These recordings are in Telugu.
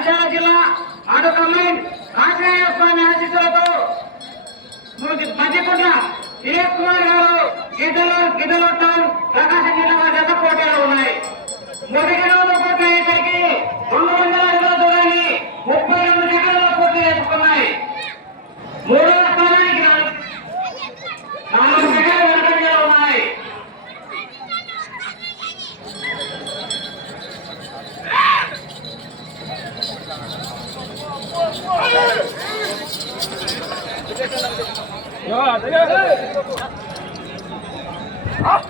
నంద్యాల జిల్లా అటు కమ్మైన్ ఆంజనేయ స్వామి ఆశీస్సులతో మధ్యకుంట దిలీప్ కుమార్ గారు గిద్దలు గిద్దలు ప్రకాశం జిల్లా వారి పోటీలు ఉన్నాయి. మొదటి రోజు 啊，等下。好。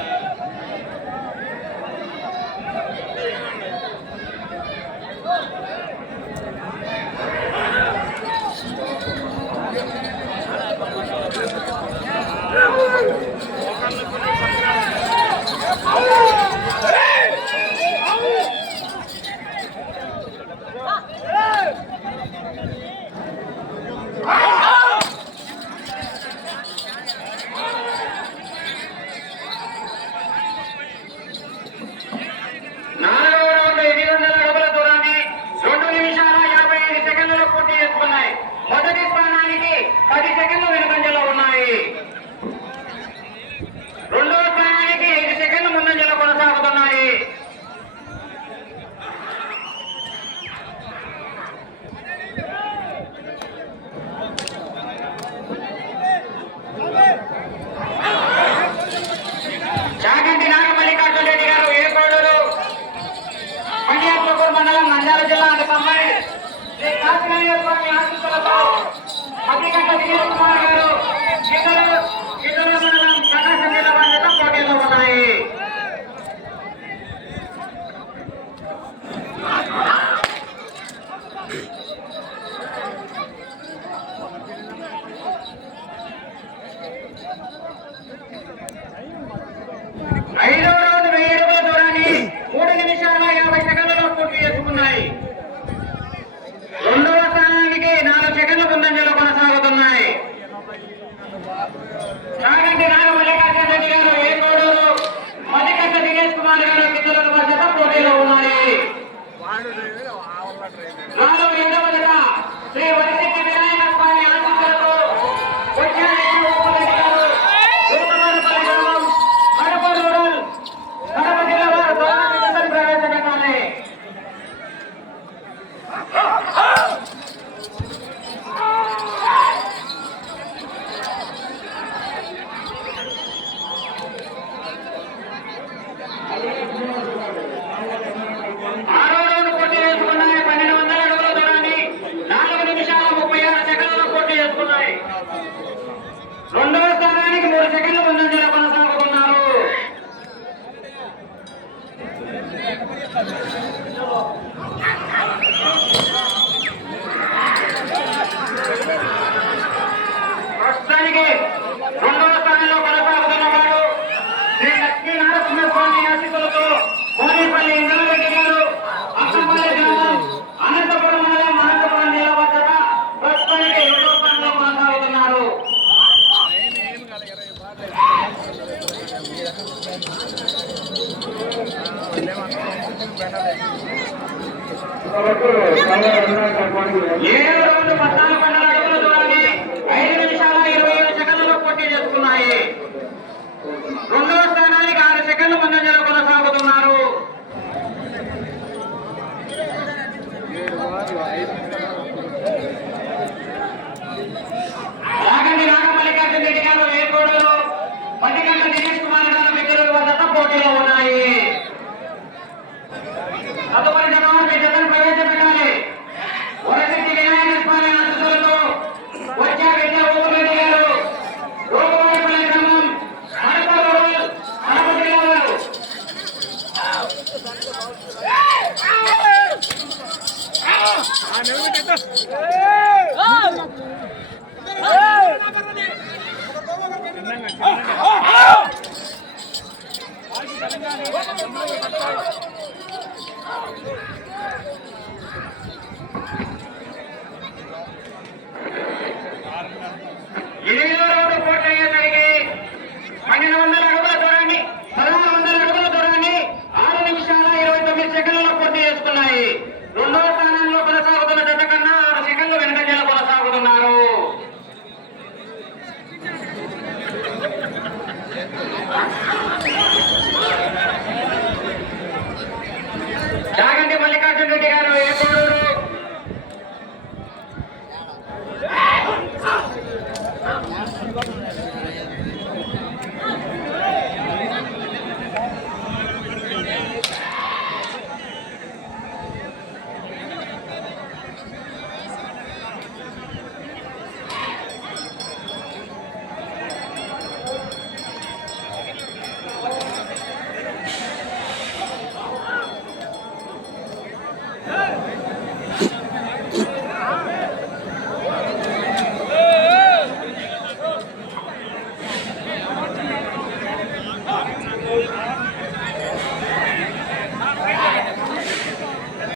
వెంకయ్య రెండు Yeah.